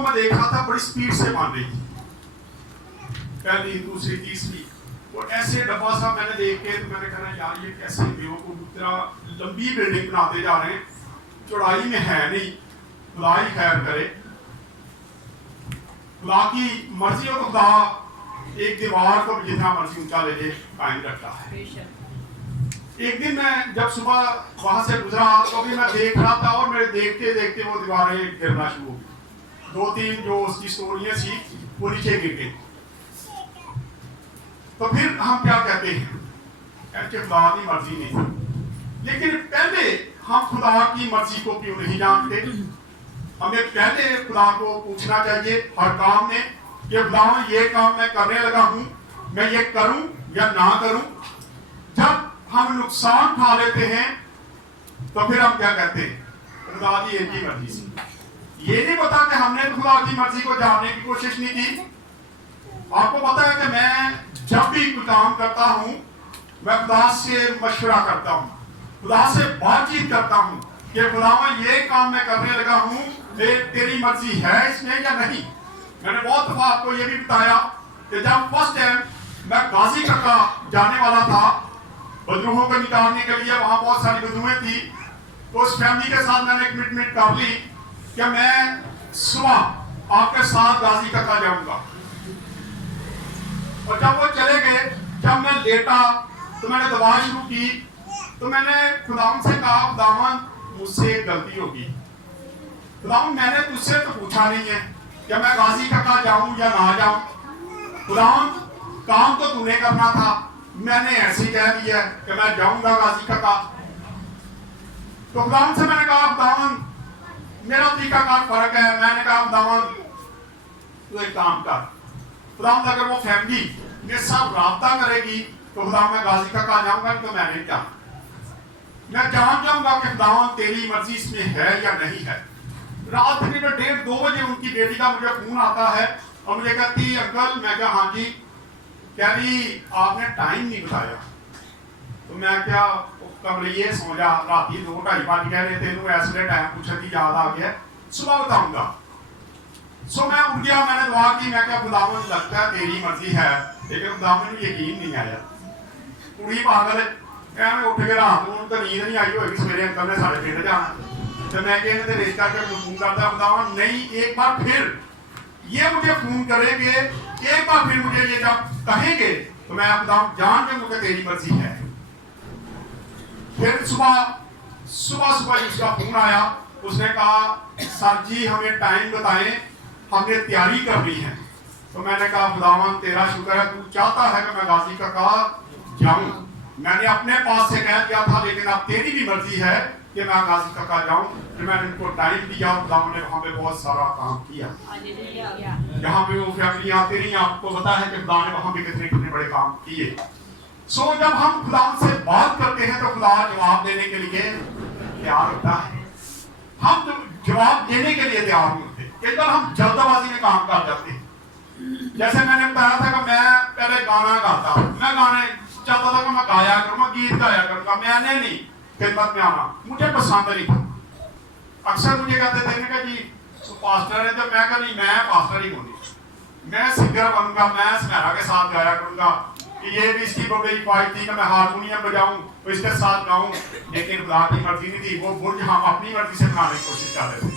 को मैं देख रहा था बड़ी स्पीड से बन रही थी, पहली दूसरी तीसरी, और ऐसे डब्बा सा मैंने देख के तो मैंने कहा यार ये कैसे बेवकूफ तरह लंबी बिल्डिंग बनाते जा रहे हैं, चौड़ाई में है नहीं, खुदा ही खैर करे, खुदा की मर्जी हो तो खुदा एक दीवार को जितना मर्जी ऊंचा ले जाए कायम रखता है। एक दिन मैं जब सुबह वहां से गुजरा तो भी मैं देख रहा था और मेरे देखते देखते वो दीवारें गिरना शुरू हो गई, दो तीन जो उसकी स्टोरियां थी वो नीचे गिर गई। तो फिर हम क्या कहते हैं कि खुदा की मर्जी नहीं थी, लेकिन पहले हम खुदा की मर्जी को क्यों नहीं जानते? हमें पहले खुदा को पूछना चाहिए हर काम में कि खुदा ये काम मैं करने लगा हूं, मैं ये करूं या ना करूं। जब हम नुकसान खा लेते हैं तो फिर हम क्या कहते हैं, खुदा की एक ही मर्जी से। ये नहीं पता कि हमने खुदा की मर्जी को जानने की कोशिश नहीं की। आपको पता है कि मैं जब भी कोई काम करता हूं मैं खुदा से मशवरा करता हूं, खुदा से बातचीत करता हूं कि खुदा ये काम मैं करने लगा हूं, तेरी मर्जी है इसमें या नहीं। मैंने बहुत दफा आपको ये भी बताया कि जब फर्स्ट टाइम मैं गाजी कक्का जाने वाला था बदरूहों को निकालने के लिए, वहां बहुत सारी बदरूहें थी, तो उस फैमिली के साथ मैंने कमिटमेंट कर ली कि मैं सुबह आपके साथ गाजी कक्का जाऊंगा। और जब वो चले गए, जब मैं लेटा तो मैंने दवा शुरू की, तो मैंने खुदावन से कहा खुदावन मुझसे गलती होगी, खुदावन मैंने तुझसे तो पूछा नहीं है कि मैं गाजी कक्का जाऊं या ना जाऊं, खुदावन काम तो तूने करना था, मैंने ऐसे ही कह दिया कि मैं जाऊंगा गाजी कक्का। तो खुदावन से मैंने कहा खुदावन मेरा तरीका कार फर्क है। मैंने कहा खुदावन तू एक काम कर, खुदावन अगर वो फैमिली मेरे साथ राब्ता करेगी तो खुदा मैं गाजी कक्का जाऊंगा, तो मैं नहीं जाऊंगा। मैं जान जाऊंगा कि खुदावन तेरी मर्जी इसमें है या नहीं है। रात तकरीबन 1:30-2 बजे उनकी बेटी का मुझे फोन आता है और मुझे कहती अंकल, मैं क्या हाँ जी, कह रही आपने टाइम नहीं बताया। तो मैं क्या कमरे सो जा, रात 2-2:30 बज गए, तेन ऐसे टाइम पूछे की याद आ गया, सुबह बताऊंगा। सो मैं उठ गया, मैंने दुआ की, मैं क्या खुदावन लगता है तेरी मर्जी है, लेकिन खुदावन को यकीन नहीं आया। कुड़ी पागल एवं उठ के रात को तो नींद नहीं आई होगी, सवेरे अंकल ने साढ़े पिंड जाना, तो मैं कहने रिश्ता करके फोन करता खुदावन नहीं, एक बार फिर ये मुझे फोन करेंगे, एक बार फिर मुझे ये जब कहेंगे तो मैं खुदावन जान के मुझे तेरी मर्जी है। फिर सुबह उसका फोन आया, उसने कहा सर जी हमें टाइम बताएं, हमने तैयारी करनी है। तो मैंने कहा खुदावन तेरा शुक्र है, तू चाहता है कि मैं गाजी कक्का जाऊं। मैंने अपने पास से कह दिया था, लेकिन अब तेरी भी मर्जी है कि मैं गाजी कक्का जाऊं। फिर मैंने उनको टाइम दिया, खुदावन ने वहां पे बहुत सारा काम किया। यहाँ पे वो फैमिली आती रही, आपको पता है कि खुदा ने वहां पे कितने कितने बड़े काम किए। सो जब हम खुदा से बात करते हैं तो खुदा जवाब देने के लिए तैयार होता है। हम तो जवाब देने के लिए तैयार नहीं होते, कई बार हम जल्दबाजी में काम कर जाते हैं। जैसे मैंने बताया था कि मैं पहले गाना गाता, मैं गाने चाहता था कि मैं गाया करूँगा, गीत गाया करूँगा, मैंने नहीं खिदमत में आना, मुझे पसंद नहीं था। अक्सर मुझे कहते थे कि जी तो पास्टर है, तो मैं कहा नहीं मैं पास्टर ही होंगी, मैं सिंगर बनूंगा, मैं सुनहरा के साथ गाया करूँगा, ये भी इसकी बड़ी ख्वाहिश थी कि मैं हारमोनियम बजाऊं तो इसके साथ गाऊं, लेकिन खुदा की मर्जी नहीं थी। वो बुर्ज हम अपनी मर्जी से बनाने की कोशिश कर रहे थे,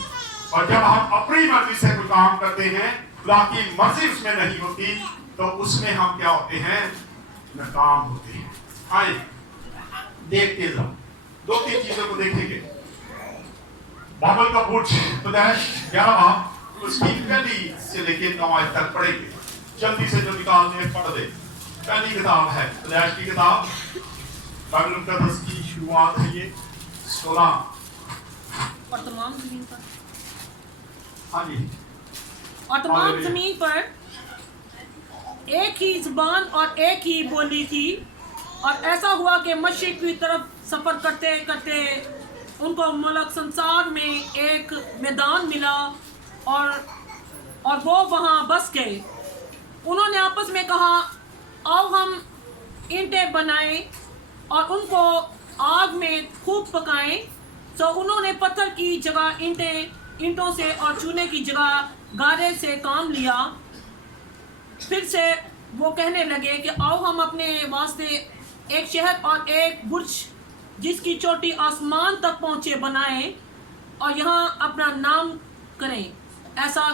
और जब हम अपनी मर्जी से कोई काम करते हैं, खुदा की मर्जी उसमें नहीं होती, तो उसमें हम क्या होते हैं, नाकाम होते हैं। आए देखते जाओ, 2-3 चीजों को देखेंगे। बाइबल का बुर्ज पैदाइश 11 बाब उसकी पहली से लेकर 9 आयत तक पढ़ेंगे। जल्दी से जो निकालने पढ़ दे। पहली किताब है पैदाइश की किताब, बाइबल मुकद्दस की शुरुआत है ये 16 और तमाम जमीन पर, हाँ जी, और तमाम जमीन पर एक ही जुबान और एक ही बोली थी। और ऐसा हुआ कि मशरिक की तरफ सफ़र करते करते उनको मुल्क संसार में एक मैदान मिला और वो वहाँ बस गए। उन्होंने आपस में कहा आओ हम ईंटें बनाएं और उनको आग में खूब पकाएं। तो उन्होंने पत्थर की जगह ईंटें ईंटों से और चूने की जगह गारे से काम लिया। फिर से वो कहने लगे कि आओ हम अपने वास्ते एक शहर और एक बुर्ज जिसकी चोटी आसमान तक पहुँचे बनाएं और यहाँ अपना नाम करें, ऐसा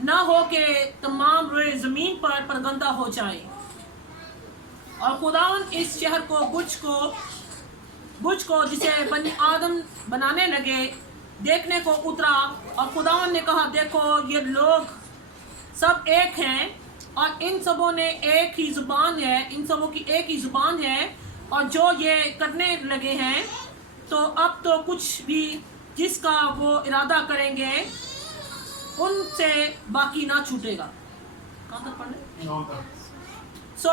न हो कि तमाम रोए ज़मीन पर परगंदा हो जाए। और खुदावन इस शहर को बुर्ज को जिसे बनी आदम बनाने लगे देखने को उतरा, और खुदावन ने कहा देखो ये लोग सब एक हैं और इन सबों ने एक ही ज़ुबान है, इन सबों की एक ही ज़ुबान है, और जो ये करने लगे हैं तो अब तो कुछ भी जिसका वो इरादा करेंगे उनसे बाकी ना छूटेगा। कहाँ तक पढ़े? सो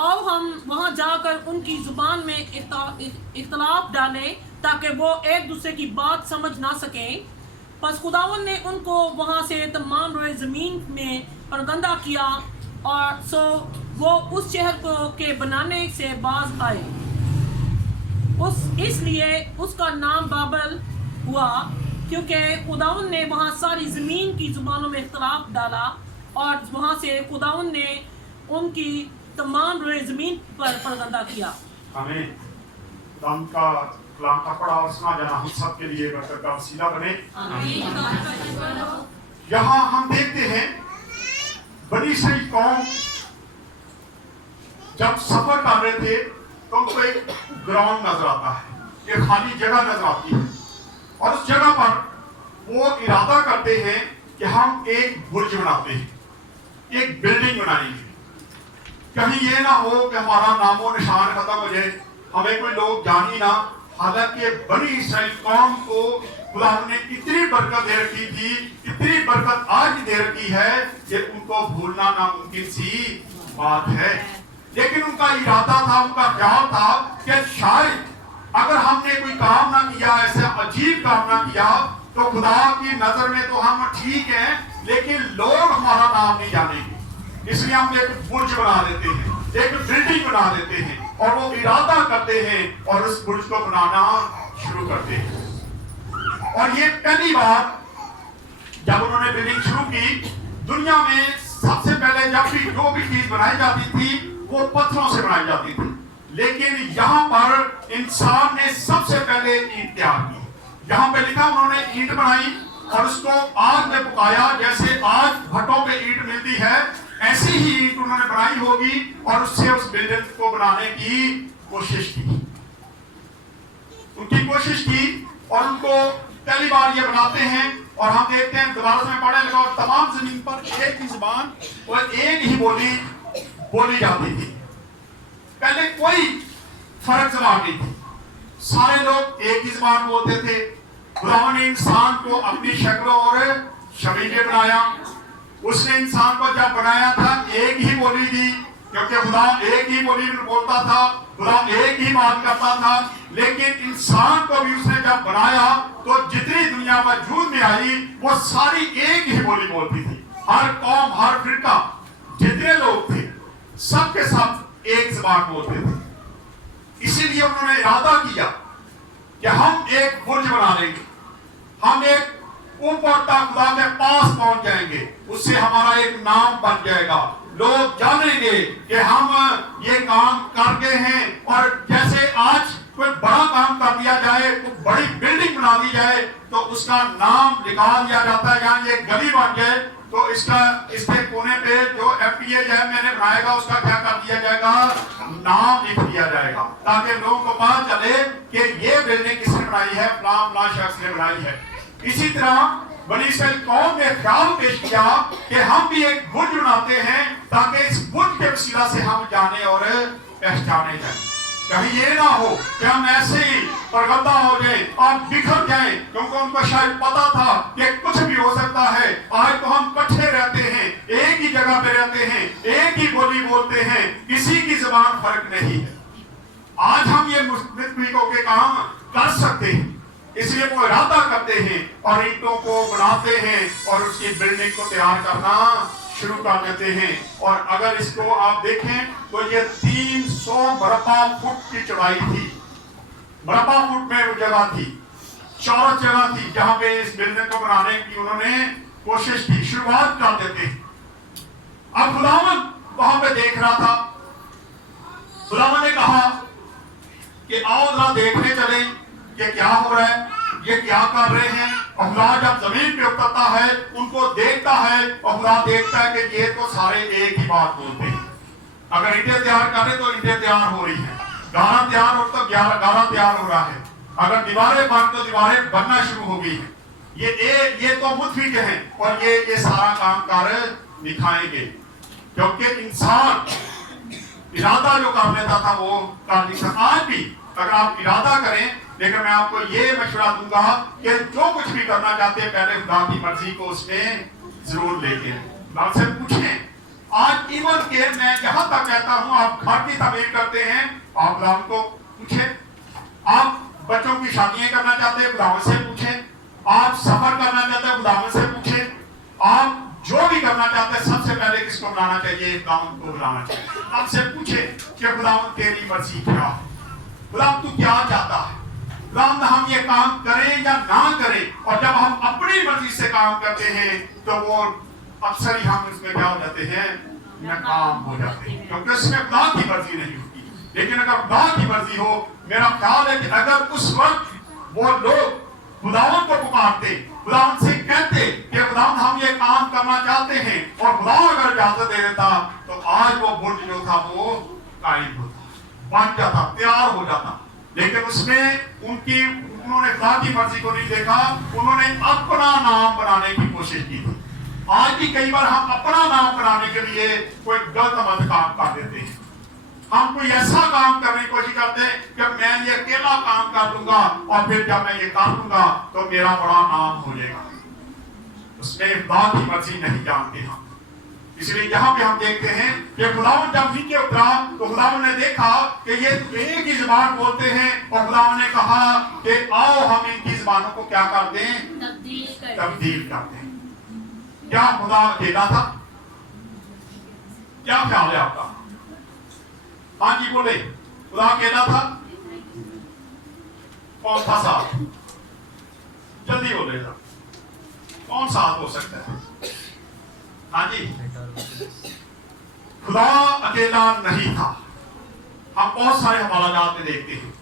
आओ हम वहाँ जाकर उनकी ज़ुबान में इख्तलाफ डालें ताकि वो एक दूसरे की बात समझ ना सकें। बस खुदावन ने उनको वहाँ से तमाम रोए ज़मीन में परगंदा किया, और सो वो उस शहर को के बनाने से बाज आए। इसलिए उसका नाम बाबल हुआ, क्योंकि खुदावन ने वहाँ सारी ज़मीन की ज़ुबानों में इख्तलाफ डाला, और वहाँ से खुदावन ने उनकी तमाम रोए ज़मीन पर परगंदा किया। आमीन। खुदावन का कलाम का पढ़ा और सुना जाना हम सब के लिए बरकत का वसीला बने। यहाँ हम देखते हैं बड़ी सही कौम जब सफर कर रहे थे तो उनको एक ग्राउंड नजर आता है, एक खाली जगह नजर आती है, और उस जगह पर वो इरादा करते हैं कि हम एक बुर्ज बनाते हैं, एक बिल्डिंग बनाएंगे। कहीं ये ना हो कि हमारा नामो निशान खत्म हो जाए, हमें कोई लोग जान ही ना। हालांकि बनी इसराइल कौम को खुदा ने इतनी बरकत दे रखी थी, इतनी बरकत आज भी दे रखी है कि उनको भूलना नामुमकिन सी बात है। लेकिन उनका इरादा था, उनका ख्याल था कि शायद अगर हमने कोई काम ना किया, ऐसा अजीब काम ना किया, तो खुदा की नजर में तो हम ठीक हैं, लेकिन लोग हमारा नाम नहीं जानेंगे। इसलिए हम एक बुर्ज बना देते हैं, एक बिल्डिंग बना देते हैं, और वो इरादा करते हैं और उस बुर्ज को बनाना शुरू करते हैं। और ये पहली बार जब उन्होंने बिल्डिंग शुरू की, दुनिया में सबसे पहले जब भी जो भी चीज बनाई जाती थी वो पत्थरों से बनाई जाती थी, लेकिन यहाँ पर इंसान ने सबसे पहले ईंट तैयार की। यहाँ पे लिखा उन्होंने ईंट बनाई और उसको आग में पकाया। जैसे आज भट्टों पे ईंट मिलती है, ऐसी ही ईंट उन्होंने बनाई होगी, और उससे उस बिल्डिंग को बनाने की कोशिश की। उनकी कोशिश की और उनको पहली बार ये बनाते हैं, और हम देखते हैं दोबारा से पढ़ने लगा, और तमाम जमीन पर एक ही जुबान और एक ही बोली जाती थी। पहले कोई फर्क जबान नहीं थी, सारे लोग एक ही जबान बोलते थे। खुदा ने इंसान को अपनी शक्ल और शबीह में बनाया। उसने इंसान को जब बनाया था एक ही बोली दी, क्योंकि खुदा एक ही बोली में बोलता था, खुदा एक ही बात करता था। लेकिन इंसान को भी उसने जब बनाया तो जितनी दुनिया वजूद में आई वो सारी एक ही बोली बोलती थी। हर कौम, हर फिरका, जितने लोग थे सबके सब एक ज़बान बोलते थे। इसीलिए उन्होंने इरादा किया कि हम एक बुर्ज बना लेंगे, हम एक ऊपर तक खुदा के पास पहुंच जाएंगे, उससे हमारा एक नाम बन जाएगा, लोग जानेंगे कि हम ये काम करके हैं। और जैसे आज कोई बड़ा काम कर दिया जाए, तो बड़ी बिल्डिंग बना दी जाए, तो उसका नाम निकाल दिया जाता है। यहाँ ये गली बन जाए तो इसके कोने पे जो FTA है मैंने बनाएगा, उसका क्या कर दिया जाएगा, नाम लिख दिया जाएगा, ताकि लोगों को पता चले कि ये बिल्डिंग किसने बनाई है, फलां शख्स ने बनाई है। इसी तरह बनी इसराइल कौम ने ख्याल पेश किया कि हम भी एक बुर्ज बनाते हैं, ताकि इस बुर्ज के वसीला से हम जाने और पहचाने जाए। कहीं ये ना हो कि हम ऐसे ही परगंदा हो जाए और बिखर जाए, क्योंकि उनको शायद पता था कि कुछ भी हो सकता है। आज तो हम इकट्ठे रहते हैं, एक ही जगह पे रहते हैं, एक ही बोली बोलते हैं, किसी की जुबान फर्क नहीं है। आज हम ये मुस्तबिकों के काम कर सकते हैं, इसलिए वो इरादा करते हैं और ईंटों को बनाते हैं और उसकी बिल्डिंग को तैयार करना शुरू कर देते हैं। और अगर इसको आप देखें तो ये 300 मरबा फुट की चौड़ाई थी, मरबा फुट में वो जगह थी, शौरत जगह थी जहां पे इस बिल्डिंग को बनाने की उन्होंने कोशिश की, शुरुआत कर देते। अब खुदावन वहां पे देख रहा था। खुदावन ने कहा कि आओ जरा देखने चले कि क्या हो रहा है, ये क्या कर रहे हैं। और खुदा जब जमीन पे उतरता है, उनको देखता है और खुदा देखता है कि ये तो सारे एक ही बात बोलते हैं। अगर ईंटें तैयार कर रहे तो ईंटें तैयार हो रही हैं, गारा तैयार हो तो गारा तैयार हो रहा है, अगर दीवारें बन तो दीवारें बनना शुरू हो गई हैं। ये तो मुतफिक हैं और ये सारा काम कर दिखाएंगे, क्योंकि इंसान इरादा जो कर लेता था वो कर नहीं सकता। आज भी अगर आप इरादा करें, लेकिन मैं आपको ये मशवरा दूंगा कि जो कुछ भी करना चाहते हैं पहले खुदा की मर्जी को उसमें जरूर लेके खुदा से पूछें। आज इवन के मैं यहाँ तक कहता हूँ, आप घर की तमीर करते हैं, आप खुदा को पूछें। आप बच्चों की शादियां करना चाहते हैं, खुदा से पूछें। आप सफर करना चाहते हैं, खुदा से पूछें। आप जो भी करना चाहते हैं, सबसे पहले किसको बुलाना चाहिए? खुदा को बुलाना चाहिए। खुदा से पूछें कि खुदा तेरी मर्जी क्या है, खुदा तू क्या चाहता है, खुदा हम ये काम करें या ना करें। और जब हम अपनी मर्जी से काम करते हैं तो वो अक्सर ही हम इसमें क्या हो जाते हैं? नाकाम हो जाते हैं, क्योंकि इसमें खुदा की मर्जी नहीं होती। लेकिन अगर खुदा की मर्जी हो, मेरा ख्याल है कि अगर उस वक्त वो लोग खुदावन को पुकारते, खुदावन से कहते कि खुदावन हम ये काम करना चाहते हैं, और खुदा अगर इजाजत दे देता तो आज वो बुर्ज जो था वो कायम होता, बन जाता, तैयार हो जाता। लेकिन उसमें उन्होंने खुदा की मर्जी को नहीं देखा, उन्होंने अपना नाम बनाने की कोशिश की थी। आज भी कई बार हम अपना नाम बनाने के लिए कोई गलत मत काम कर देते हैं। हम कोई ऐसा काम करने की कोशिश करते हैं कि मैं ये अकेला काम कर लूंगा और फिर जब मैं ये कर लूंगा तो मेरा बड़ा नाम हो जाएगा। उसमें खुदा की मर्जी नहीं जानते हम। इसलिए यहाँ पे हम देखते हैं कि खुदावन जब नीचे उतरा तो खुदावन ने देखा कि ये एक ही ज़बान बोलते हैं, और खुदावन ने कहा कि आओ हम इनकी ज़बानों को क्या कर दें? तब्दील कर दें। क्या खुदा अकेला था? क्या ख्याल है आपका? हाँ जी बोले, खुदा अकेला था? कौन था साथ? जल्दी बोले, कौन साथ हो सकता है? हाँ जी, खुदा अकेला नहीं था। हम बहुत सारे हवालात में देखते हैं,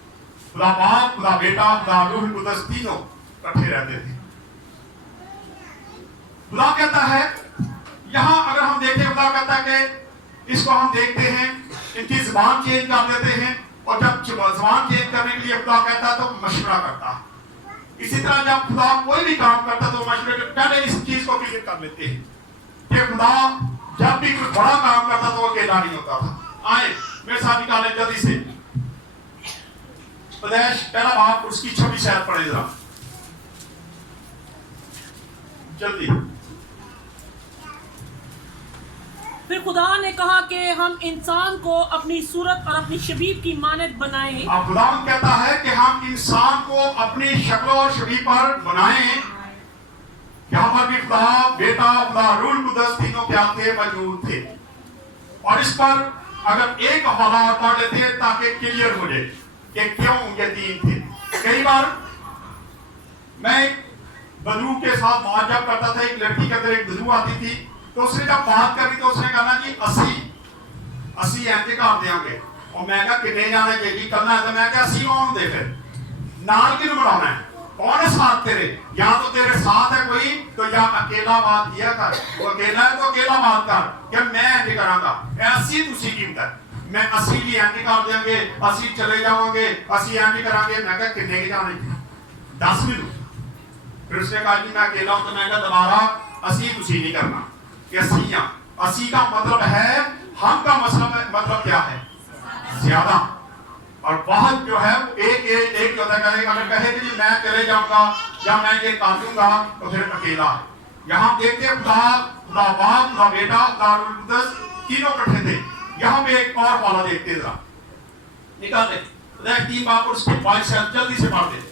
खुदा बाप, खुदा बेटा, खुदा रूह कुद्दस तीनों इकट्ठे रहते थे। खुदा कहता है यहाँ, अगर हम देखें, खुदा कहता है कि इसको हम देखते हैं, इनकी जुबान चेंज कर देते हैं, और जब जुबान चेंज करने के लिए खुदा कहता है तो मशवरा करता है। इसी तरह जब खुदा कोई भी काम करता है तो मशवरे के पहले इस चीज को क्लियर कर लेते हैं कि खुदा जब भी कुछ बड़ा काम करता तो वो अकेला नहीं होता था। आए मेरे साथ निकाले जल्दी से उपदेश पहला भाग, उसकी 26 आयत पढ़े जरा जल्दी। फिर खुदा ने कहा कि हम इंसान को अपनी सूरत और अपनी शबीह की मानद बनाएं। अब खुदा कहता है कि हम इंसान को अपनी शक्ल और शबीह पर बनाएं। यहाँ पर भी खुदा बेटा, खुदा रूह कुद्दस तीनों क्या थे? मौजूद थे। और इस पर अगर एक हवाला और पढ़ लेते हैं ताकि क्लियर हो जाए कि क्यों ये तीन थे। कई बार मैं बदरू के साथ बात जब करता था, एक लड़की के अंदर एक बदरू आती थी, तो उसने जब बात करी तो उसने कहा जी 80 ऐसे कर देंगे। और मैं कहा कितने जाने के जी करना है? तो मैं कहा 80 कौन दे, फिर नाल किन बनाना है? कौन है साथ तेरे? या तो तेरे साथ है कोई, तो या अकेला बात किया कर, वो अकेला है तो अकेला बात कर, क्या मैं ऐसे करांगा? 80 तुसी कीमत है, मैं 80 की ऐसे कर देंगे, 80 चले जाओगे, 80 ऐसे करांगे। मैं कहा कितने के जाने? 10 मिनट। फिर उसने कहा जी मैं अकेला हूं। तो मैं कहा दोबारा 80 तुसी नहीं करना, 80 का मतलब है, हम का मतलब क्या है? ज्यादा। और बहुत जो है एक जो है, अगर कहे कि जी मैं चले जाऊंगा या मैं ये कर दूंगा तो फिर अकेला है। यहाँ देखते हैं खुदा बाप, खुदा बेटा, खुदा रूह कुद्दस तीनों इकट्ठे थे। यहाँ पे एक और वाला देखते हैं, जरा निकाल दे 3 बाप और उसकी 22 जल्दी से पढ़ दे।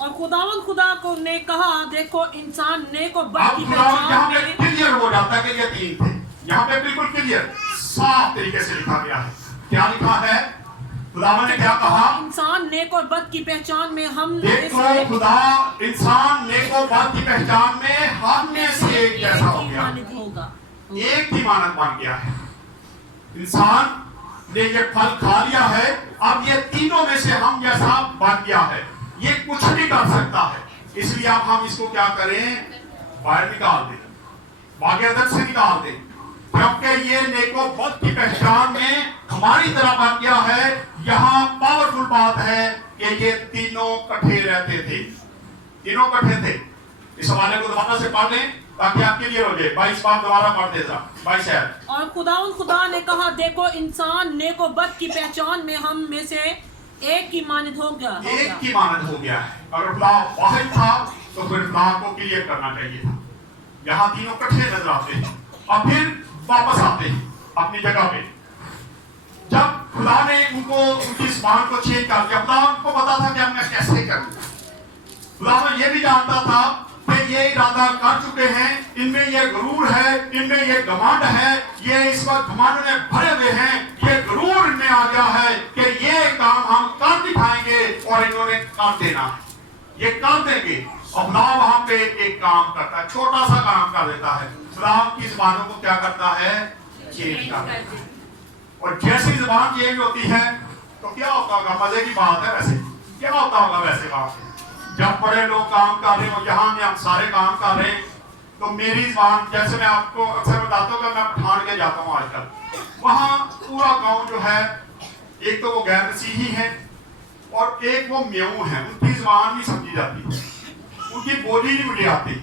और खुदावन खुदा को ने कहा देखो इंसान नेक और बद की यहाँ पे क्लियर हो जाता है कि ये तीन थे। यहाँ पे बिल्कुल क्लियर साफ तरीके से लिखा गया है। क्या लिखा है? खुदावन ने क्या कहा? इंसान नेक और बद की पहचान में हम में देखो से खुदा इंसान नेक और बद की पहचान में हम में से एक जैसा हो गया, मानित होगा। एक की मानद बन गया है। इंसान ने ये फल खा लिया है, अब ये तीनों में से हम जैसा बन गया है, ये कुछ नहीं कर सकता है। इसलिए अब हम इसको क्या करें? बाहर निकाल दें, भाग्यदक से निकाल दें, क्योंकि ये नेको बद की पहचान में हमारी तरह बन गया है। यहाँ पावरफुल बात है कि ये तीनों इकट्ठे रहते थे, तीनों इकट्ठे थे। इस हवाले को दोबारा से पढ़ लें ताकि आपके लिए हो जाए। 22 बार दोबारा पढ़ देता 22 है। और खुदा ने कहा, देखो इंसान नेक और बद की पहचान में हम में से एक की मानित हो गया, एक की मानद हो गया है। अगर खुदा वाहिद था तो फिर खुदा को क्लियर करना चाहिए था। यहाँ तीनों इकट्ठे नजर आते हैं और फिर वापस आते हैं अपनी जगह पे। जब खुदा ने उनको उनकी जुबान को चेंज कर दिया, खुदा उनको पता था कि हमने कैसे करना। खुदा ये भी जानता था कि ये इरादा कर चुके हैं, इनमें ये गुरूर है, इनमें ये घमंड है, ये इस वक्त घमंड में भरे हुए हैं, ये गुरूर इनमें आ गया है कि ये काम हम कर दिखाएंगे और इन्होंने कर देना है, ये कर देंगे। और खुदा वहां पे एक काम करता है, छोटा सा काम कर देता है। खुदा की जुबानों को क्या करता है? चेंज कर देता है। और जैसी जुबान चेंज होती है तो क्या होता होगा? मजे की बात है। वैसे क्या होता होगा? वैसे बात जब बड़े लोग काम कर रहे हो, यहाँ में हम सारे काम कर रहे हैं, तो मेरी जुबान, जैसे मैं आपको अक्सर बताता हूँ कि मैं पठान के जाता हूँ आजकल, वहाँ पूरा गांव जो है, एक तो वो गैर मसीही है और एक वो म्यूं है, उनकी जुबान नहीं समझी जाती, उनकी बोली नहीं मुझे आती,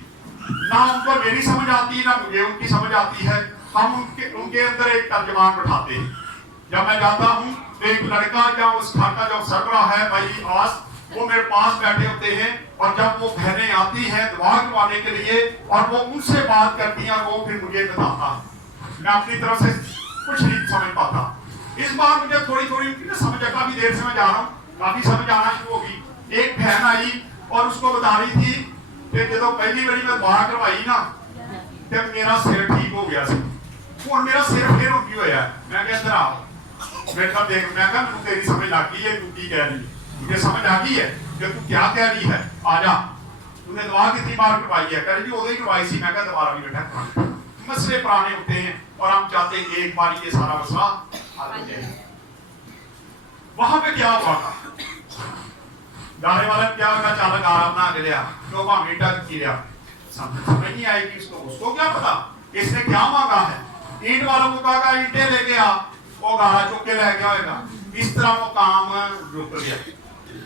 ना उनको मेरी समझ आती है ना मुझे उनकी समझ आती है। हम उनके अंदर एक तर्जमान बैठाते हैं। जब मैं जाता हूँ तो एक लड़का या उस घर का जो सरबराह है भाई आस, वो मेरे पास बैठे होते हैं और जब वो बहनें आती हैं दुआ करवाने के लिए और वो उनसे बात करती हैं, वो फिर मुझे बताता, मैं अपनी तरफ से कुछ नहीं समझ पाता। इस बार मुझे थोड़ी थोड़ी उनकी समझ, काफी देर से मैं जा रहा हूँ, काफी समझ आना शुरू होगी। एक बहन आई और उसको बता रही थी कि जब पहली बारी मैं दुआ करवाई ना तब मेरा सिर ठीक हो गया, और मेरा सिर फिर उठी हुआ। मैं कहता रहा, मैं कहा देख, मैं कहा तू तेरी समझ लग गई है, तू की कह रही है, मुझे समझ आ गई है कि तू क्या कह रही है, आजा। तूने दुआ कितनी बार करवाई है? कह रही जी उधर ही करवाई सी। मैं कहा दोबारा भी बेटा करवानी। मसले पुराने होते हैं और हम चाहते हैं कि एक बार ये सारा मसला हल हो जाए। वहां पे क्या हुआ था? गाने वाला क्या होगा? चालक आ अपना आगे लिया, तो वहां मीटा किया, समझ नहीं आएगी उसको क्या पता इसने क्या मांगा है। ईंट वालों को कहा ईंटें लेके आ, वो गारा चुक के ले गया होगा। इस तरह वो काम रुक गया,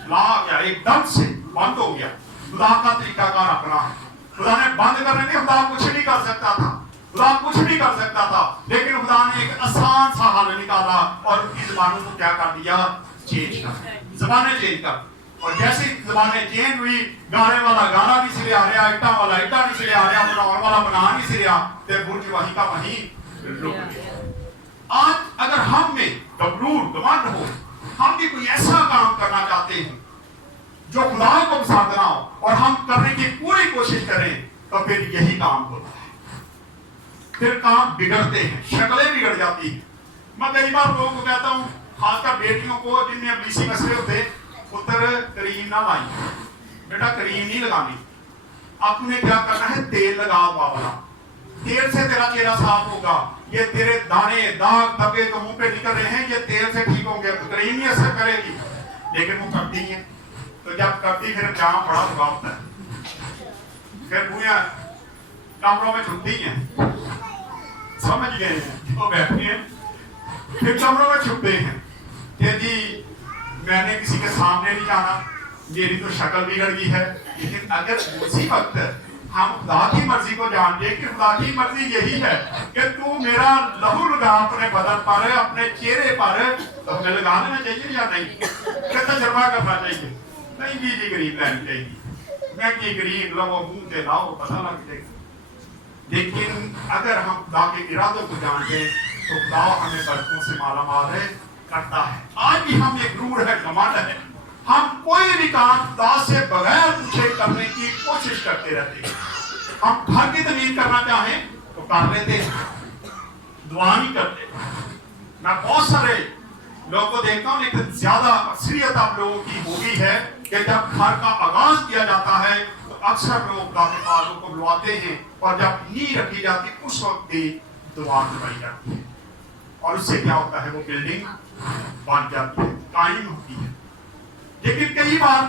ला गया, एकदम से बंद हो गया। खुदा का तरीकाकार अपना है। खुदा ने बंद करने के, खुदा कुछ नहीं कर सकता था, खुदा कुछ नहीं कर सकता था, लेकिन खुदा ने एक आसान सा हल निकाला और उनकी जुबानों को क्या कर दिया? चेंज कर, जुबानें चेंज कर। और जैसी जुबानें चेंज हुई, गाने वाला गाना नहीं सिरे आ रहा, ईटा वाला ईटा नहीं सिरे आ रहा, बनाने वाला बना नहीं सिरे आ, ते बुर्ज वहीं का वहीं रुक गया। आज अगर हम में गबरूर घमंड हो, हम भी कोई ऐसा काम करना चाहते हैं जो खुदा को पसंद ना हो और हम करने की पूरी कोशिश करें, तो फिर यही काम होता है, फिर काम बिगड़ते हैं, शक्लें बिगड़ जाती हैं। मैं कई बार लोगों को कहता हूँ, खासकर बेटियों को जिनमें अबलीसी मसले होते, पुत्र क्रीम ना लाई, बेटा क्रीम नहीं लगानी, आपने क्या करना है? तेल लगा वाला, तेल से तेरा चेहरा साफ होगा, ये तेरे दाने दाग धब्बे तो मुंह पे निकल रहे हैं, ये तेल से ठीक होंगे, तो क्रीम ही असर करेगी। लेकिन वो करती है, तो जब करती फिर जाम बड़ा हुआ होता है, फिर बुआ कमरों में छुपती हैं, समझ गए हैं, तो बैठे हैं, फिर कमरों में छुपते हैं कि जी मैंने किसी के सामने नहीं जाना, मेरी तो शक्ल बिगड़ गई है। लेकिन अगर उसी वक्त हम खुदा की मर्जी को जानते कि खुदा की मर्जी यही है कि तू मेरा लहू लगा अपने बदन पर, अपने चेहरे पर, तो हमें लगा लेना चाहिए या नहीं? क्या तजर्बा करना चाहिए? नहीं जी गरीब लेनी चाहिए, मैं की गरीब लो मुंह से लाओ, पता लग जाएगा। लेकिन अगर हम खुदा के इरादों को जानते हैं तो खुदा हमें बरकतों से माला माल करता है। आज भी हम एक रूढ़ है, घमंड है, हम कोई भी काम खुदा से बगैर पूछे करने की कोशिश करते रहते हैं। हम घर की तमीर करना चाहें तो कर लेते हैं, दुआ नहीं करते। मैं बहुत सारे लोगों को देखता हूँ, लेकिन ज्यादा अक्सरियत आप लोगों की हो गई है कि जब घर का आगाज किया जाता है तो अक्सर लोग काफी लोगों को बुलवाते हैं और जब नींव रखी जाती है उस वक्त भी दुआ दबाई जाती है और उससे क्या होता है, वो बिल्डिंग बन जाती है, कायम होती है। लेकिन कई बार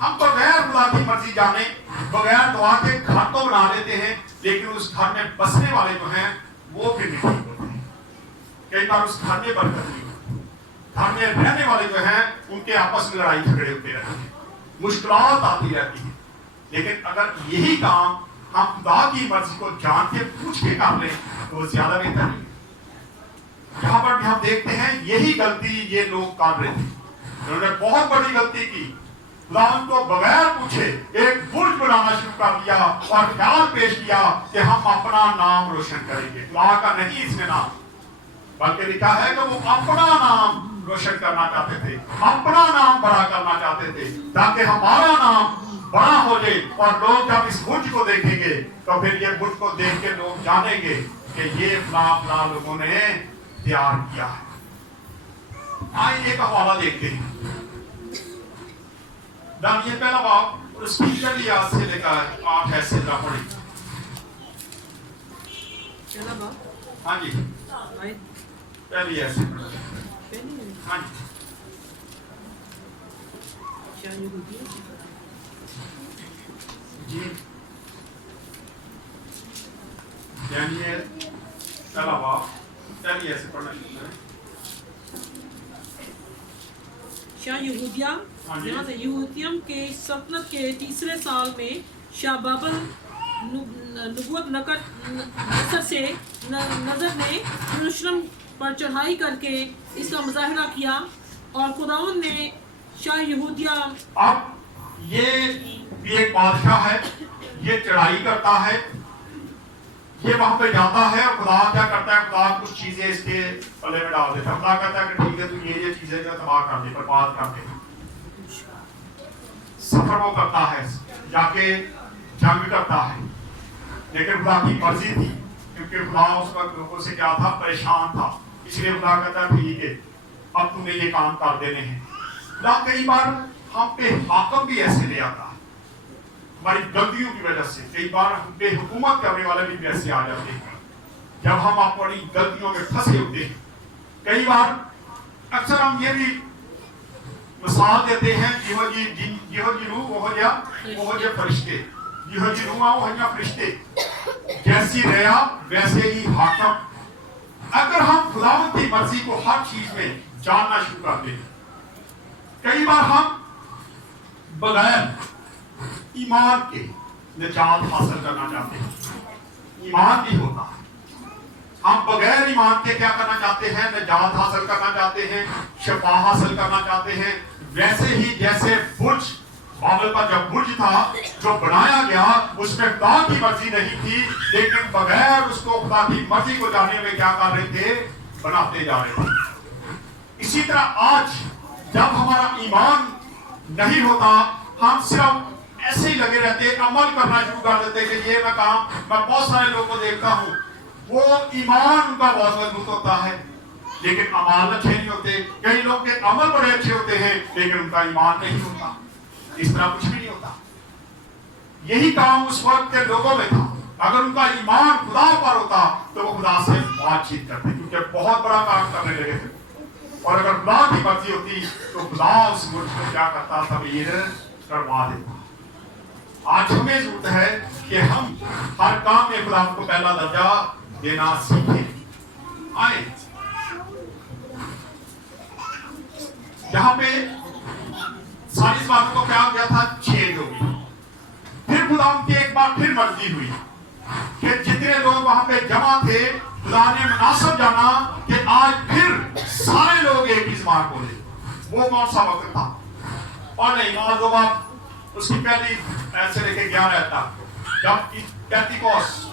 हम बगैर खुदा की मर्जी जाने बगैर दुआ के घर तो बना लेते हैं, लेकिन उस घर में बसने वाले जो हैं वो फिर नहीं होते हैं। कई बार उस घर में बरकत नहीं होती, घर में रहने वाले जो हैं उनके आपस में लड़ाई झगड़े होते रहते हैं, मुश्किलात आती रहती है। लेकिन अगर यही काम हम खुदा की मर्जी को जान के पूछ के कर लें तो वो ज्यादा बेहतर नहीं है। यहाँ पर भी हम देखते हैं यही गलती ये लोग कर रहे थे, उन्होंने बहुत बड़ी गलती की। खुदावंद को बगैर पूछे एक बुर्ज बनाना शुरू कर दिया और ख्याल पेश किया कि हम अपना नाम रोशन करेंगे। खुदा का नहीं इसमें नाम, बल्कि लिखा है कि वो अपना नाम रोशन करना चाहते थे, अपना नाम बड़ा करना चाहते थे, ताकि हमारा नाम बड़ा हो जाए और लोग जब इस बुर्ज को देखेंगे तो फिर ये बुर्ज को देख के लोग जानेंगे कि ये फला लोगों ने तैयार किया है। आइए एक हवाला देखते हैं, दानियल पहला बाब और उसकी पहली आयत से लेकर 8 ऐसे पढ़े। पहला बाब, हाँ जी, पहली ऐसे हाँ जी, जी दानियल पहला बाब पहली ऐसे पढ़ना शुरू करें। शाह यहूदिया, यहाँ से यहूदियम के सल्तनत के तीसरे साल में शाह बाबल नबूवत नसर से नजर ने यरूशलेम पर चढ़ाई करके इसका मुजाहिरा किया और खुदावंद ने शाह यहूदिया। अब ये भी एक बादशाह है, ये चढ़ाई करता है, ये वहां पे जाता है और खुदा क्या करता है, खुदा कुछ चीजें इसके पल्ले में डाल देता है। खुदा कहता है कि ठीक है तू ये चीजें जो तबाह कर दे, बर्बाद कर दे। सफर वो करता है, जाके जंग करता है, लेकिन खुदा की मर्जी थी, क्योंकि खुदा उस वक्त लोगों से क्या था, परेशान था, इसलिए खुदा कहता है ठीक है अब तुम्हें ये काम कर देने हैं। खुदा कई बार हम पे हाकम भी ऐसे ले आता है, हमारी गलतियों की वजह से कई बार हम पे हुकूमत करने वाले भी वैसे आ जाते हैं जब हम अपनी गलतियों में फंसे होते हैं। कई बार अक्सर हम ये भी मिसाल देते हैं, जिहो जी रूह वो जे फरिश्ते, जिहो जी रूह वो हन्या फरिश्ते, जैसी रया वैसे ही हाकम। अगर हम खुदावंद की मर्जी को हर चीज में जानना शुरू कर दें, कई बार हम बगैर ईमान के निजात हासिल करना चाहते हैं। ईमान नहीं होता, हम बगैर ईमान के क्या करना चाहते हैं, निजात हासिल करना चाहते हैं, शफा हासिल करना चाहते हैं। वैसे ही जैसे बुर्ज बाबल का जब बुर्ज था जो बनाया गया उसमें खुदा की मर्जी नहीं थी, लेकिन बगैर उसको खुदा की मर्जी को जानने में क्या कर रहे थे, बनाते जा रहे थे। इसी तरह आज जब हमारा ईमान नहीं होता, हम सिर्फ ऐसे ही लगे रहते, अमल करना शुरू कर देते कि ये मैं काम, मैं बहुत सारे लोगों को देखता हूँ वो ईमान उनका बहुत मजबूत होता है लेकिन अमाल अच्छे नहीं होते। कई लोग के अमल बड़े अच्छे होते हैं लेकिन उनका ईमान नहीं होता। इस तरह कुछ भी नहीं होता। यही काम उस वक्त के लोगों में था। अगर उनका ईमान खुदा पर होता तो वो खुदा से बातचीत करते, क्योंकि बहुत बड़ा काम करने लगे थे। और अगर खुदा की मर्जी होती तो खुदा उस मुल्क को क्या करता, तबीर करवा देता। आज हमें जरूरत है कि हम हर काम में खुदा को पहला दर्जा देना सीखें। आए यहाँ पे सारी बातों को क्या गया था, चेंज हो गई। फिर खुदा की एक बार फिर मर्जी हुई कि जितने लोग वहां पे जमा थे, खुदा ने मुनासिब जाना कि आज फिर सारे लोग एक ही ज़बान बोले। वो कौन सा वक्त था? और नहीं और दो बार उसकी पहली ऐसे लेके 11 तक जब पैंतीकोस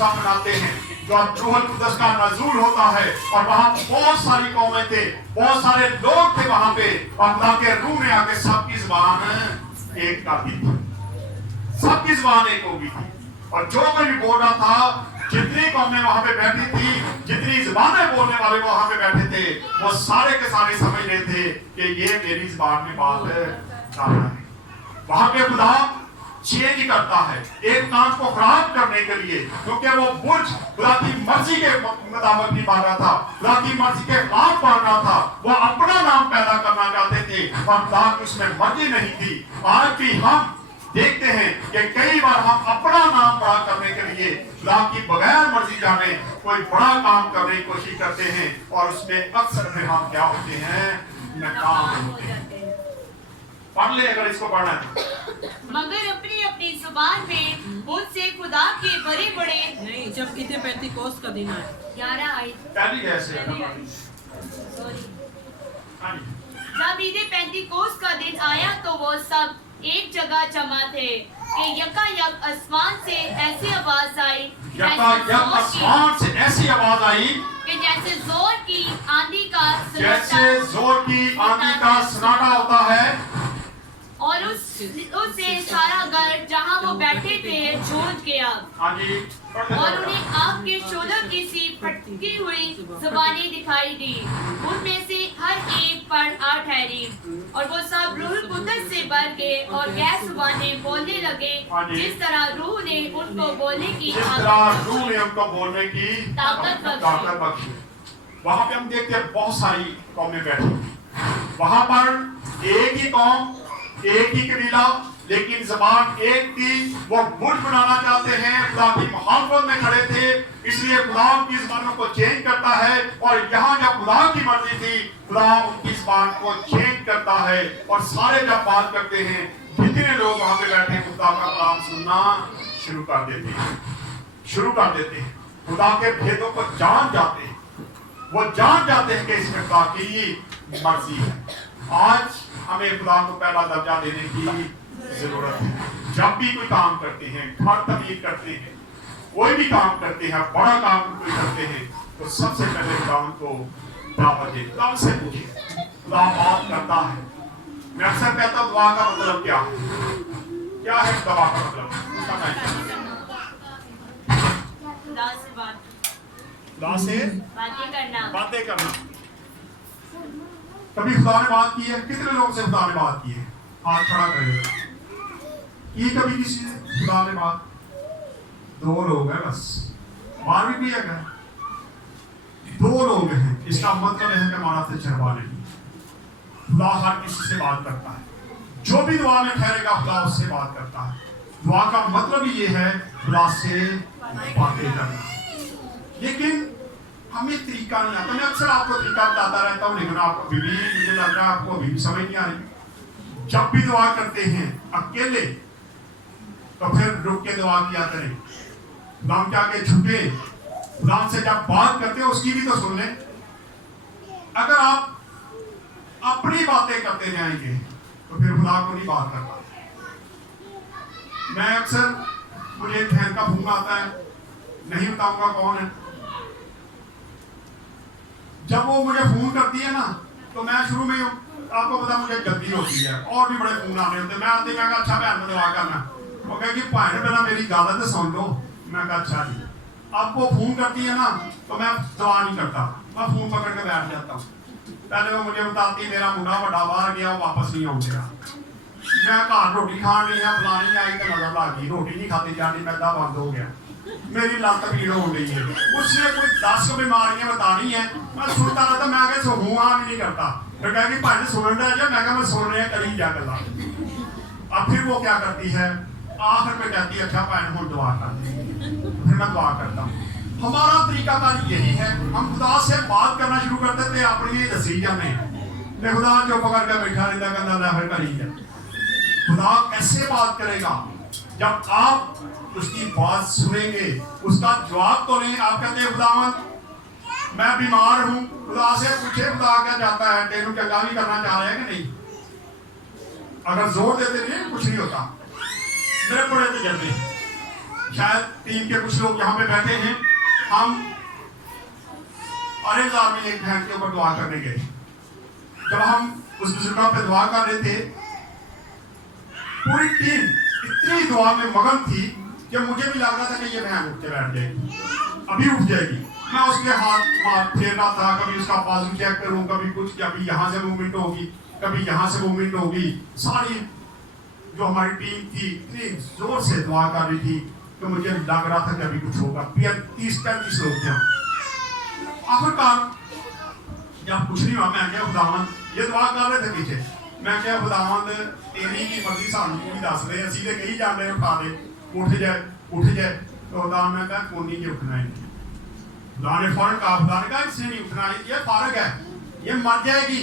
हम मनाते हैं, जो रूहुल कुद्दस का नज़ूल होता है और वहां बहुत सारी कौमें थे, बहुत सारे लोग थे वहां पे, और खुदा के रूह ने आके सबकी ज़बान एक कर दी थी, सबकी ज़बान एक हो गई थी। और जो कोई भी बोल रहा था, जितनी कौमें वहां पे बैठी थी, जितनी जुबानें बोलने वाले वहां पे बैठे थे, वो सारे के सारे समझ रहे थे कि ये मेरी जुबान में बात कर रहा है। वहां पे खुदा चेंज करता है एक काम को खराब करने के लिए, क्योंकि वो बुर्ज खुदा की मर्जी के मुताबिक नहीं मार रहा था, खुदा की मर्जी के खिलाफ मार रहा था। वो अपना नाम पैदा करना चाहते थे और खुदा की उसमें मर्जी नहीं थी। आज भी हम देखते हैं कि कई बार हम अपना नाम बड़ा करने के लिए खुदा की बगैर मर्जी जाने कोई बड़ा काम करने की कोशिश करते हैं और उसमें अक्सर फिर हम क्या होते हैं, नाकाम होते हैं। पढ़ ले अगर इसको पढ़ना है। मगर अपनी अपनी जुबान में मुझसे खुदा के बड़े बड़े नहीं, जब ईद पेंतीकोस्त का दिन आए 11 आए पहली कैसे है? सॉरी हाँ जी। जब ईद पेंतीकोस्त का दिन आया तो वो सब एक जगह जमा थे कि यकायक आसमान से ऐसी आवाज आई आसमान से ऐसी आवाज आई कि जैसे जोर की आंधी का जैसे जोर की आंधी का सन्नाटा होता है, और उससे सारा घर जहाँ वो बैठे थे झूठ गया। हाँ जी। और उन्हें आग के शोलों की सी फटकी हुई जुबानें दिखाई दी, उनमें से हर एक पर आ ठहरी और वो सब रूह कुदस से भर गए और गैर जुबानें बोलने लगे जिस तरह रूह ने उनको बोलने की ताकत बख्शी। वहाँ पे हम देखते हैं बहुत सारी कौमें बैठी, वहाँ पर एक ही कौम, एक ही कबीला, लेकिन जबान एक थी। वो बुर्ज बनाना चाहते हैं, खुदा की मुखालफत में खड़े थे, इसलिए खुदा की जुबानों को चेंज करता है। और यहाँ जब खुदा की मर्जी थी, खुदा उनकी जुबान को चेंज करता है और सारे जब बात करते हैं, जितने लोग वहाँ पे बैठे खुदा का कलाम सुनना शुरू कर देते हैं, खुदा के भेदों को जान जाते हैं, वो जान जाते हैं कि इसमें खुदा की मर्जी है। आज हमें खुदा को पहला दर्जा देने की जरूरत है। जब भी कोई काम करते हैं, घर तबलीग करते हैं, कोई भी काम करते हैं, बड़ा काम कोई करते हैं, तो सबसे पहले खुदा को दावत दें, खुदा से पूछें, खुदा बात करता है। मैं अक्सर कहता हूँ दुआ का मतलब क्या है? क्या है दुआ का मतलब? खुदा से बातें करना। कभी खुदा ने बात की है? कितने लोगों से खुदा ने बात की है? हाथ खड़ा करेगा। ये कभी किसी ने खुदा ने बात? 2 लोग हैं बस। 12वीं भी है क्या? 2 लोग हैं। इसका मतलब है कि हमारा तजर्बा नहीं। खुदा हर किसी से बात करता है। जो भी दुआ में ठहरेगा खुदा उससे बात करता है। दुआ का मतलब ही ये है खुदा से बातें करना। लेकिन हमें तरीका नहीं आता। मैं अक्सर आपको तरीका बताता रहता हूँ, लेकिन आपको भी मुझे लग रहा है आपको अभी भी समझ नहीं आ रही। जब भी दुआ करते हैं अकेले, तो फिर रुक के दुआ किया करें। खुदा के आगे झुके, खुदा से जब बात करते हैं उसकी भी तो सुन लें। अगर आप अपनी बातें करते जाएंगे तो फिर खुदा को नहीं बात करता। मैं अक्सर, मुझे एक बहन का फोन आता है, नहीं बताऊंगा कौन है। जब वो मुझे फोन करती है ना, तो मैं शुरू में आपको पता मुझे जल्दी होती है, और भी बड़े फोन आने होते हैं। मैं आती मैं अच्छा बहन में दुआ करना, वो कहेगी भाई पहला मेरी गल तो सुन लो। मैं कहा अच्छा जी। अब वो फोन करती है ना, तो मैं दुआ नहीं करता, मैं फोन पकड़ के बैठ जाता हूँ। पहले वो मुझे बताती मेरा मुंडा बड़ा बाहर गया, वापस नहीं आऊँ गया। मैं घर रोटी खान नहीं है, फलानी आई तो नजर लग गई, रोटी नहीं खाती जानी, मैदा बंद हो गया, मेरी लत पीड़ हो गई है। उसने कोई 10 बीमारियां बतानी है, मैं सुनता रहता। मैं आगे हुआ भी नहीं करता। मैं कह कि भाई सुन रहा है, मैं मैं सुन रहा करी क्या गला। अब फिर वो क्या करती है, आखिर में कहती है अच्छा भाई हम दुआ करते हैं। फिर मैं दुआ करता हूँ। हमारा तरीकाकार यही है, हम खुदा से बात करना शुरू करते थे अपनी दसी जाने, खुदा जो पकड़ के बैठा रहता कहता फिर करी जा। खुदा कैसे बात करेगा? जब आप उसकी बात सुनेंगे, उसका जवाब तो नहीं। आप कहते हैं खुदावंद मैं बीमार हूँ, खुदा से पूछे खुदा क्या चाहता है, तेनू चंगा भी करना चाह रहे हैं कि नहीं? अगर जोर देते नहीं कुछ नहीं होता। मेरे बड़े तजर्बे, शायद टीम के कुछ लोग यहाँ पे बैठे हैं। हम ऑरेंज आर्मी एक बहन के ऊपर दुआ करने गए। जब हम उस बुजुर्ग पे दुआ कर रहे थे, पूरी टीम इतनी दुआ में मगन थी कि मुझे भी लग रहा था कि ये बहन उठ के बैठ जाएगी, अभी उठ जाएगी। मैं उसके हाथ फेर रहा था, कभी उसका बाजू चेक करूं, कभी कुछ, कभी यहाँ से मूवमेंट होगी, कभी यहाँ से मूवमेंट होगी। सारी जो हमारी टीम थी इतनी जोर से दुआ कर रही थी कि मुझे लग रहा था कि अभी कुछ होगा। 30-35 लोग थे। आखिरकार जब कुछ नहीं हुआ, मैं क्या खुदावंद, ये दुआ कर रहे थे पीछे, मैं क्या खुदावंद तेरी की मर्जी सानू भी दस रहे, असी तो कही जान रहे उठा दे, उठ जाए उठ जाए। तो खुदा मैं कहा कौन नहीं ये उठना है। खुदा ने फौरन कहा, खुदा ने कहा इससे नहीं उठना, ये फारग है, ये मर जाएगी,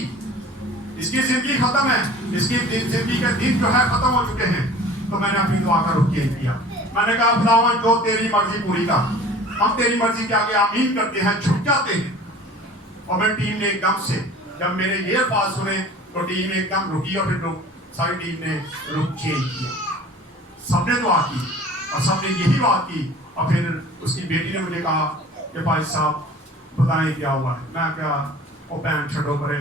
इसकी जिंदगी खत्म है, इसकी जिंदगी के दिन जो है खत्म हो चुके हैं। तो मैंने अपनी दुआ का रुख यही किया, मैंने कहा खुदावंद जो तेरी मर्जी पूरी कर, हम तेरी मर्जी के आगे आमीन करते हैं, झुक जाते हैं। और मैं टीम ने एकदम से जब मेरे ये अल्फाज सुने तो टीम ने एकदम रुकी और फिर सारी टीम ने रुख चेंज किया। सबने दुआ की और सबने यही बात की। और फिर उसकी बेटी ने मुझे कहा कि भाई साहब बताएं क्या हुआ है। मैं क्या वो पैंट छड़ो करे,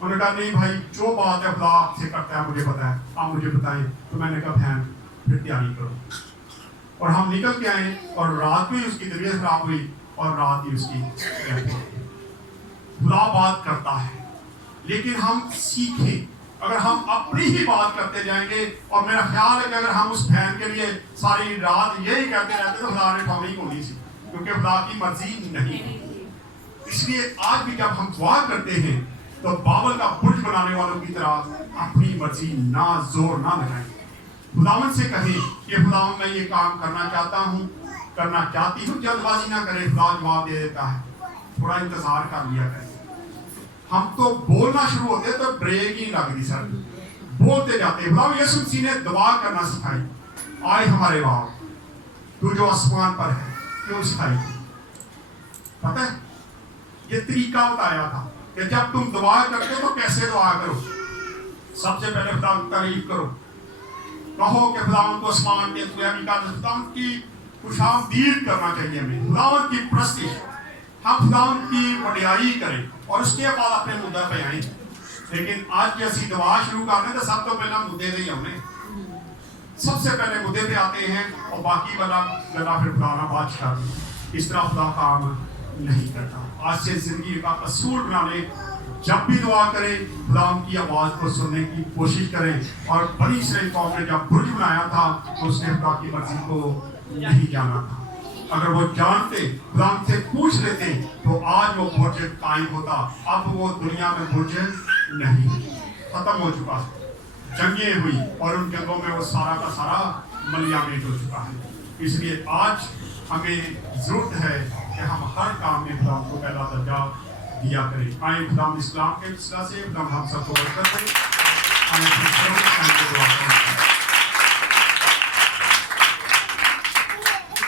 उन्होंने कहा नहीं भाई जो बात है खुदा आपसे करता है मुझे पता है, आप मुझे बताएं। तो मैंने कहा बहन फिर तैयारी करो। और हम निकल के आए और रात में उसकी तबीयत खराब हुई और रात ही उसकी खुदा बात करता है, लेकिन हम सीखें। अगर हम अपनी ही बात करते जाएंगे, और मेरा ख्याल है कि अगर हम उस बहन के लिए सारी रात यही कहते रहते तो खुदा ने ठोनी होनी सी, क्योंकि खुदा की मर्जी नहीं है। इसलिए आज भी जब हम दुआ करते हैं तो बाबल का बुर्ज बनाने वालों की तरह अपनी मर्जी ना जोर ना लगाएं। खुदावन से कहें कि खुदावन मैं ये काम करना चाहता हूँ, करना चाहती हूँ, जल्दबाजी ना करें। खुदा जवाब दे देता है, थोड़ा इंतजार कर लिया करें। हम तो बोलना शुरू होते तो ब्रेक ही लगती सर, बोलते जाते। खुदा यीशु मसीह ने दुआ करना सिखाई, आए हमारे बाप तू जो आसमान पर है, क्यों सिखाई? पता है ये तरीका बताया था कि जब तुम दुआ करते हो तो कैसे दुआ करो। सबसे पहले खुदा की तारीफ करो, कहो कि खुदावंद को आसमान के खुदावंद की खुशामदीद करना चाहिए हमें, खुदावंद की प्रस्तिश, हम खुदावंद की वडियाई करें और उसके बाद अपने मुद्दा पे आए। लेकिन आज की असी दुआ शुरू करने तो सब तो पहला मुद्दे दे हमने सबसे पहले मुद्दे पे आते हैं और बाकी वाला गला फिर खुदा ना बात कर। इस तरह खुदा काम नहीं करता। आज से जिंदगी का असूल बना ले, जब भी दुआ करें खुदा की आवाज़ को सुनने की कोशिश करें। और बड़ी इसराइल कौम ने जब बुर्ज बनाया था तो उसने खुदा की मर्जी को नहीं जाना था। अगर वो जानते, खुदा से पूछ लेते तो आज वो बुर्ज कायम होता। अब वो दुनिया में बुर्ज नहीं, खत्म हो चुका है, जंगें हुई और उन जंगों में वो सारा का सारा मलियामेट हो चुका है। इसलिए आज हमें जरूरत है कि हम हर काम में खुदा को पहला दर्जा दिया करें। आए खुदा इस्लाम के सिलसिले से हम सबको बरकत दें।